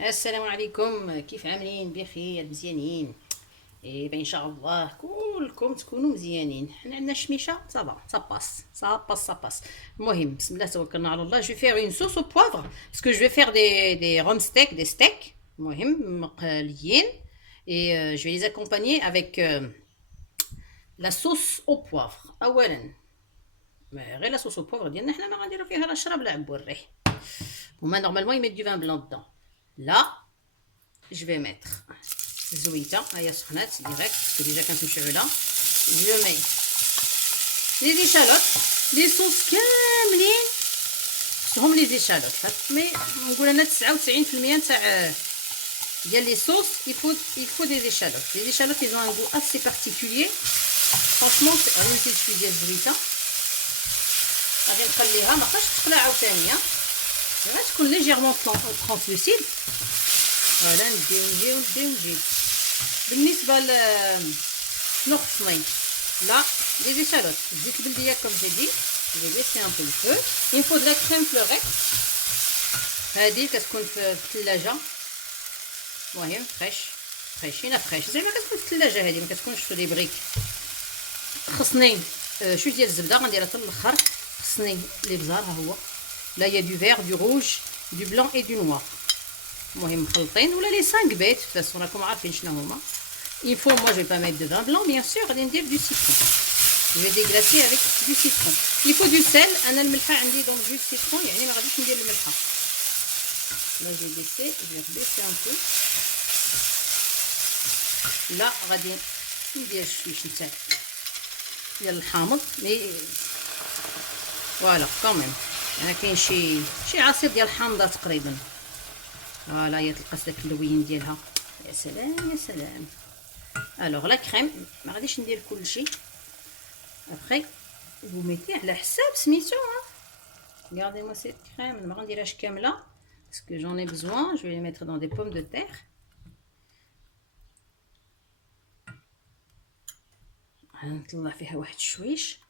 السلام عليكم، كيف عاملين؟ بخير مزيانين؟ ان شاء الله كلكم تكونوا مزيانين. حنا عندنا شميشه صافا سا باس. المهم بسم الله توكلنا على الله. جو فيغ اون صوص او بوافر باسكو جو فيغ دي روم ستيك دي ستيك المهم مقليين. et je vais les accompagner avec la sauce au poivre. اولا غير لا صوص au poivre ديالنا حنا ما غنديروا فيها لا شراب لا عبو الريح. هما نورمالمون يميت دو فان بلون دون. لا je vais mettre الزويته هي سخنات ديريكت باسكو ديجا كانت مشعله. جو مي لي زيشالوت لي صوص كاملين هم لي زيشالوت. مي نقول انا 99% تاع ديال لي صوص il faut des échalotes. Les échalotes ils ont un goût assez particulier. Franchement غادي نزيد شويه ديال الزويته، غادي نخليها ما بقاش تقلع عاوتاني، غادي تكون ليجيرمون ترانسلوسيد. فوالا نجيو بالنسبه شنو خصني؟ لا لي زيشالوت زيت البلديه كوم جي دي. جو في ليسي ان بو الفو. il faut de la crème fleurette. هذه كتكون في الثلاجه، المهم فريشينا فريش زعما كتكون في الثلاجه. هذه ما كتكونش في لي بريك. خصني شويه ديال الزبده غنديرها حتى الاخر. خصني لي بزار ها هو. لا يا دو فير دو روج دو بلون اي دو نوار. المهم مخلطين ولا لي 5 بيت فاس راكم عارفين شنو هما. il faut moi je vais pas mettre de vin blanc bien sûr. غادي ندير du citron. je vais déglacer avec du citron. il faut du sel. انا الملحه عندي دونك جو citron يعني ما غاديش ندير الملحه. لا جي بيسي جو بيسي ان بو. لا غادي ندير شويه نتاع ديال الحامض مي فوالا كوميم. انا كاين شي عصير ديال الحامضه تقريبا. فوالا هي تلقى داك اللوين ديالها. يا سلام يا سلام. الوغ لا كريم ما غاديش ندير كلشي. ابخي vous mettez على حساب سميتو. regardez moi cette crème ما غنديرهاش كامله parce que j'en ai besoin. je vais les mettre dans des pommes de terre. نطلع فيها واحد شويش.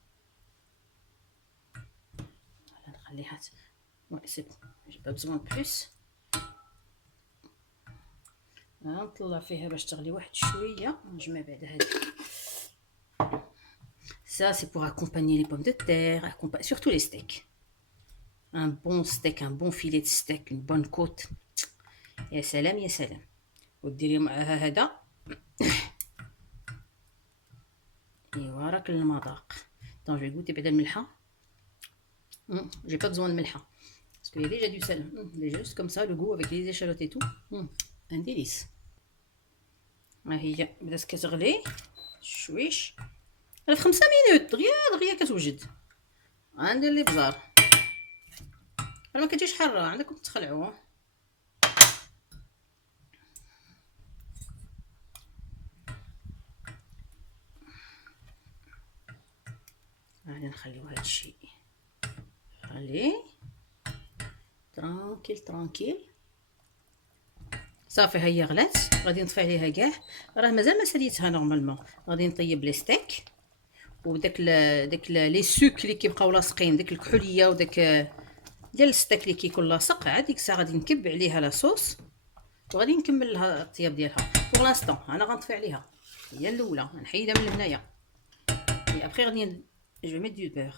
نخليها سي بون j'ai pas besoin de plus. نطلع فيها باش تغلي واحد شويه. نجمع بعد هذه. Ça c'est pour accompagner les pommes de terre, surtout les steaks. Un bon steak, un bon filet de steak, une bonne côte. يا سلام يا سلام. وديري معها هذا ايوا راك المذاق. دونك جو غوتي بعدا الملحه. j'ai pas besoin de ملحه parce qu'il y a déjà du sel. déjà juste comme ça le goût avec les échalotes et tout. un délice. ها هي بدات كتغلي شويش. في 5 مينوت دغيا كتوجد. غندير لي بزار ما كتجيش حاره عندكم تخلعوا. غادي نخليو هذا الشيء خليه ترانكيل. صافي هي غلات. غادي نطفي عليها كاع. راه مازال ما ساليتها نورمالمون. غادي نطيب لي ستيك وداك لي سوك اللي كيبقاو لاصقين داك الكحوليه وداك ديال الستيك اللي كيكون لاصق. عاد ديك الساعه غادي نكب عليها لا صوص وغادي نكمل لها الطياب ديالها. بور لانستون انا غنطفي عليها هي الاولى. نحيدها من هنايا. اي ابري غادي جو ميت دو بور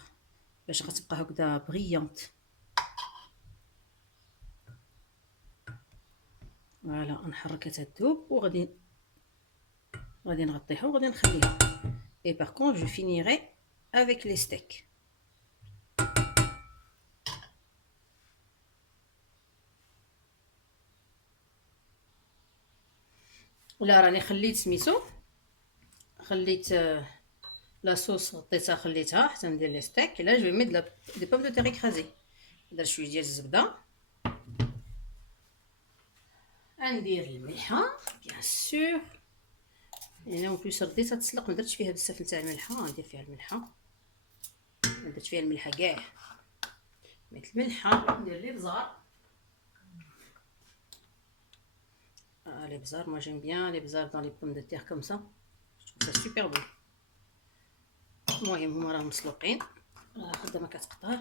باش غتبقى هكذا بريونط. فوالا نحركها تذوب وغادي نغطيها وغادي نخليها. et par contre je finirai avec les steaks. ولا راني خليت سميتو خليت لا صوص غطيتها خليتها حتى ندير لي ستيك. لا جو ميد دي بوم دو تير اكرازي. ندير شويه ديال الزبده. ندير الملحه بيان سور. انا اون بليس رديتها تسلق ما درتش فيها بزاف نتاع الملحه. غندير فيها الملحه. درت فيها الملحه كاع. ميت الملحه. ندير لي بزار. les bizarres, moi j'aime bien les bizarres dans les pommes de terre comme ça. Je trouve ça super bon. المهم هما راهم مسلوقين. راه خدامه كتقطر.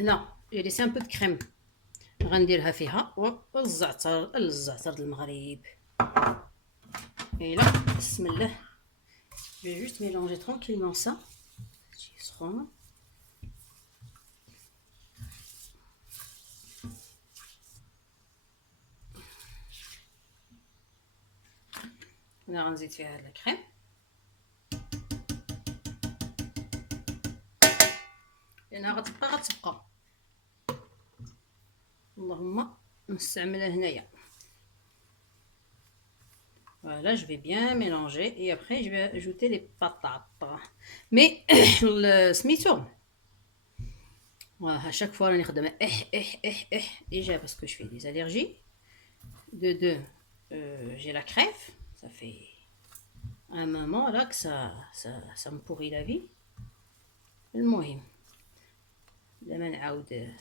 هنا جي ليسي ان بو دو كريم غنديرها فيها، والزعتر الزعتر د المغرب. ايلا بسم الله. Je vais juste mélanger tranquillement ça. هنا غنزيد فيها هاد الكريم، لانها غتبقى اللهم نستعملها هنايا. Voilà, je vais bien mélanger et après je vais ajouter les patates. Mais سميتو à chaque fois راني خدامه déjà parce que je fais des allergies. De deux, j'ai la crève, ça fait un moment là que ça me pourrit la vie. المهم لما نعاود.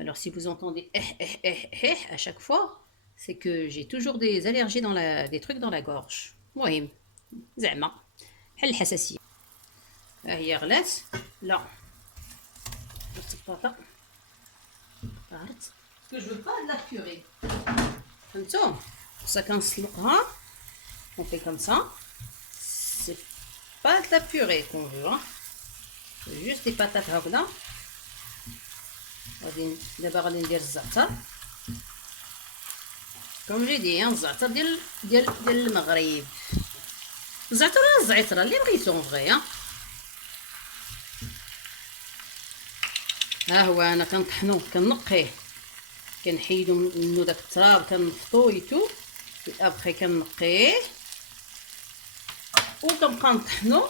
Alors si vous entendez à chaque fois, c'est que j'ai toujours des allergies des trucs dans la gorge. المهم زعما بحال الحساسيه. ها هي غلات. لا درت البطاطا طارت que je veux pas de la purée. فهمتوا؟ بصح كنسلقها on fait comme ça. C'est pas de la purée qu'on veut, hein. Juste des patates هكذا. غادي دابا غادي ندير الزعتر كوم جي دي، الزعتر ديال المغرب، الزعتر ولا الزعتره اللي بغيتو فغي. ها هو انا كنطحنو كنقيه كنحيدو منو داك التراب كنفطو ايتو ابخي كنقيه وكنبقى نطحنو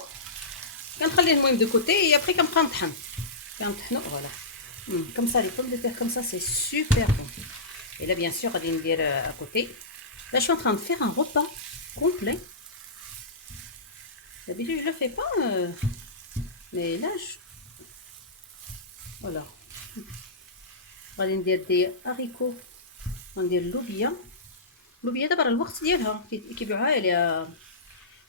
كنخليه المهم دو كوتي اي ابخي كنبقى كنطحنو فوالا comme ça les pommes de terre comme ça c'est super bon. Et là bien sûr غادي ندير à côté. Là je suis en train de faire un repas complet. D'habitude je le fais pas mais là voilà. غادي ندير دي هاريكو، غندير اللوبيا دابا راه الوقت ديالها كيبيعوها الى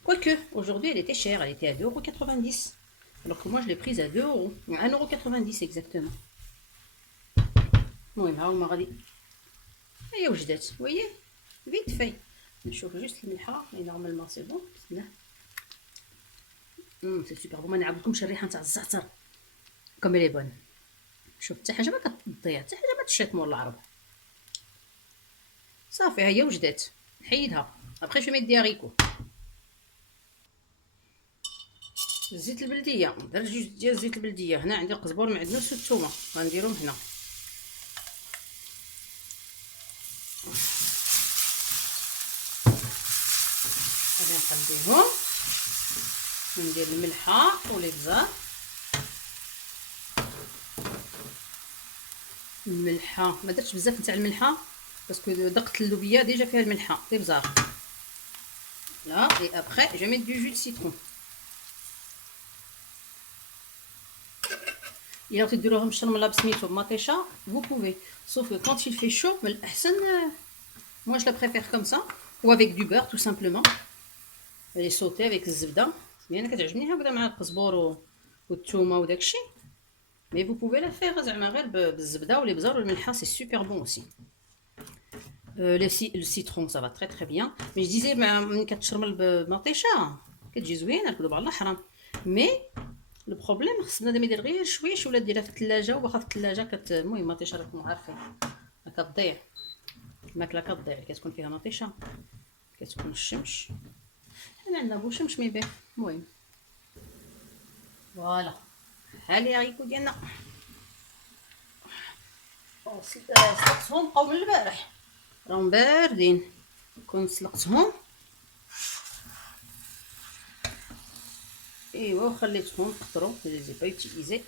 quoique aujourd'hui elle était chère, elle était à 2,90 € alors que moi je l'ai prise à 2 €, 1,90 € exactement. المهم ها هما غادي هي وجدات وهي فيت في. نشوف جوست الملحه اي نورمالمون سي بون. بسم الله. سي سوبر بون. ما نعاودلكمش الريحه نتاع الزعتر كوم لي بون. شوف حتى حاجه ما كتضيع، حتى حاجه ما تشات مول العرب. صافي ها هي وجدات نحيدها. ابخي جو ميت دي هاريكو. الزيت البلديه درت جوج ديال الزيت البلديه. هنا عندي القزبور معدنوس والثومه غنديرهم هنا. غادي نقلبيهم وندير الملحه والابزار. الملحه ما درتش بزاف نتاع الملحه باسكو دقت اللوبيا ديجا فيها الملحه الابزار. لا اي ابخي جو ميت دو جو دو سيترون. الا بغيتو ديروها مشرمله بسميتو بمطيشه vous pouvez sauf que quand il fait chaud من الاحسن moi je la préfère comme ça ou avec du beurre tout simplement. لي صوتي avec الزبده مزيانه كتعجبني هكذا مع القزبور والثومه وداكشي. mais vous pouvez la faire زعما غير بالزبده والابزار والملحه c'est super bon aussi. le citron ça va très très bien mais je disais ملي كتشرمل بمطيشه كتجي زوينه الكذوب على الله حرام. mais لو بروبليم خصنا دابا ندير غير شويه ولا ديرها في الثلاجه واخا في الثلاجه المهم مطيشه راكم عارفين كتضيع الماكله كتضيع كتكون فيها مطيشه كتكون الشمس. حنا عندنا بو شمس مي بيه. المهم فوالا ها لي هاريكو ديالنا سلقتهم بقاو من البارح راهم باردين كنت سلقتهم ايوا وخليتهم قطروا لي با يوتيليزي.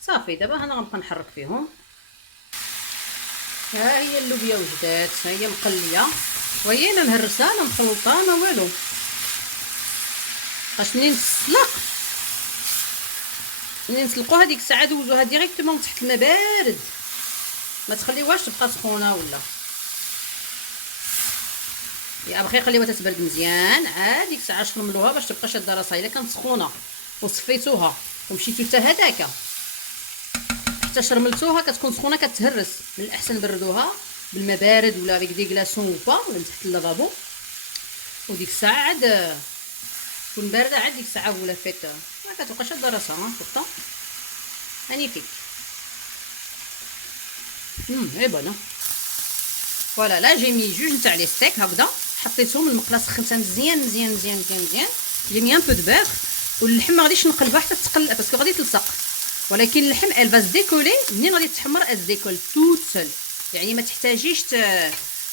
صافي دابا انا غنبقى نحرك فيهم. ها هي اللوبيا وجدات، ها هي مقليه وهي لا مهرسه لا مخلطه ما والو. باش منين نسلقوها ديك الساعه دوزوها ديريكتومون تحت الماء بارد ما تخليوهاش تبقى سخونه ولا يا ابخي خليوها تتبرد مزيان عاد ديك الساعه شرملوها باش تبقى شاده راسها. الا كانت سخونه وصفيتوها ومشيتو حتى هداك حتى شرملتوها كتكون سخونه كتهرس. من الاحسن بردوها بالماء بارد ولا بيك دي كلاصون وبا ولا من تحت اللافابو، وديك الساعه عاد تكون بارده، عاد ديك الساعه ولا فات ما كتبقاش هاد راسها شفتها مانيفيك. هي بونه. فوالا لا جي مي جوج نتاع لي ستيك هكذا، حطيتهم المقله سخنتها مزيان مزيان مزيان مزيان مزيان، جي مي ان بو دو بيغ، واللحم ما غاديش نقلبها حتى تقل باسكو غادي تلصق، ولكن اللحم الفاز ديكولي منين غادي تحمر ديكول توت سول، يعني ما تحتاجيش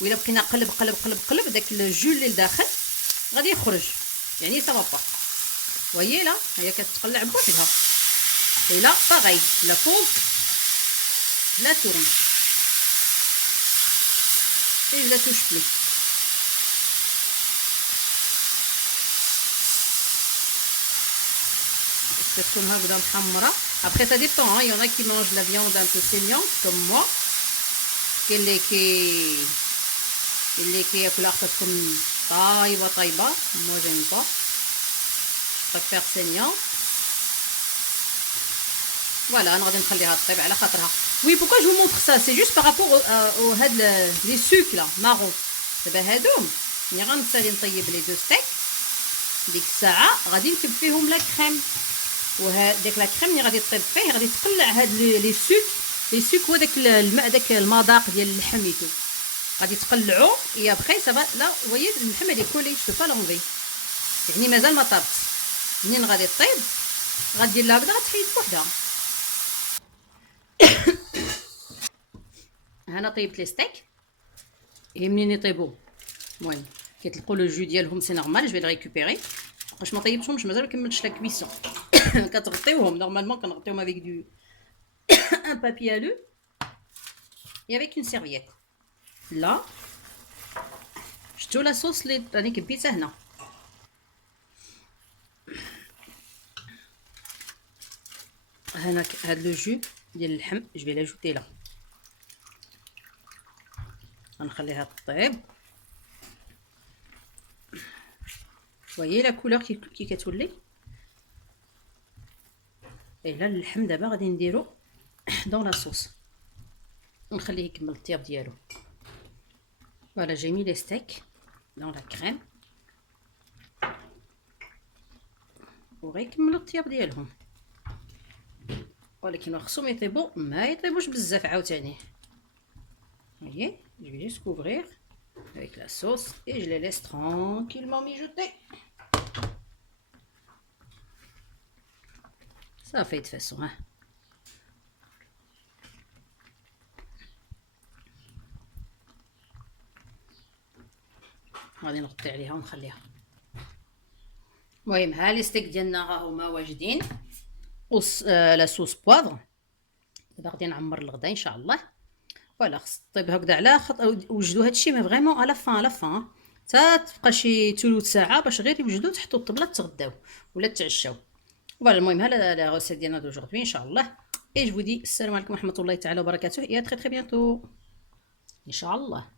ولا بقينا قلب قلب قلب قلب داك الجو اللي لداخل غادي يخرج، يعني سافا با. وهي لا هي كتقلع بوحدها، ولا باغي لا فوق لا تورن اي لا توش بلي. تكون هكذا محمره. ابخي سا ديبون، يونا كي مانج لا فياند ان بو سينيون كوم موا، كاين اللي كياكلها خصها تكون طايبه. موا جيم با بريفير سينيون. فوالا انا غادي نخليها طيب على خاطرها. وي بوكو جو مونطخ سا سي جوست بارابور او هاد لي سوك لا مارون. دابا هادوم ملي غنسالي نطيب لي دو ستيك ديك الساعه غادي نكب فيهم لا كريم، ديك لا كريم اللي غادي طيب فيه غادي تقلع هاد لي سوك هو داك الماء داك المذاق ديال اللحم ميتو غادي تقلعو. يا بخي صافا لا وي اللحم اللي كولي جو با لونفي، يعني مازال ما طابت. منين غادي طيب غدير لها هكذا غتحيد بوحدها. هنا طيبت لي ستيك، هي منين يطيبوا المهم كيطلقوا لو جو ديالهم سي نورمال. جو لي ريكوبيري واش ما طيبتهمش مازال ما كملتش لا كويسون. كتغطيوهم نورمالمون كنغطيوهم افيك دو ان بابي الو et avec une serviette. là شفتوا لا صوص اللي راني كبيتها هنا. هنا هاد لو جو ديال اللحم جو في لاجوتي لا، غنخليها طيب. وهي لا كولور كي كتولي. الا اللحم دابا غادي نديرو دون لا صوص ونخليه يكمل الطياب ديالو. فوالا جي مي لي ستيك دون لا كريم وغيكملوا الطياب ديالهم، ولكن خصهم يطيبوا ما يطيبوش بزاف عاوتاني. voyez je vais juste couvrir avec la sauce et je les laisse tranquillement mijoter. Ça fait de façon hein. غادي نغطي عليها ونخليها. المهم ها لي ستيك ديالنا ها هما واجدين لا صوص بوافر. دابا غادي نعمر الغدا ان شاء الله. فوالا خص طيب هكذا على وجدوا هادشي مي فريمون على فان حتى تبقى شي ثلث ساعه باش غير يوجدوا تحطوا الطبله تغداو ولا تعشاو. فوالا المهم ها لا غوسيت ديالنا دوجوردي ان شاء الله. اي جو دي السلام عليكم ورحمه الله تعالى وبركاته، et à très très bientôt ان شاء الله.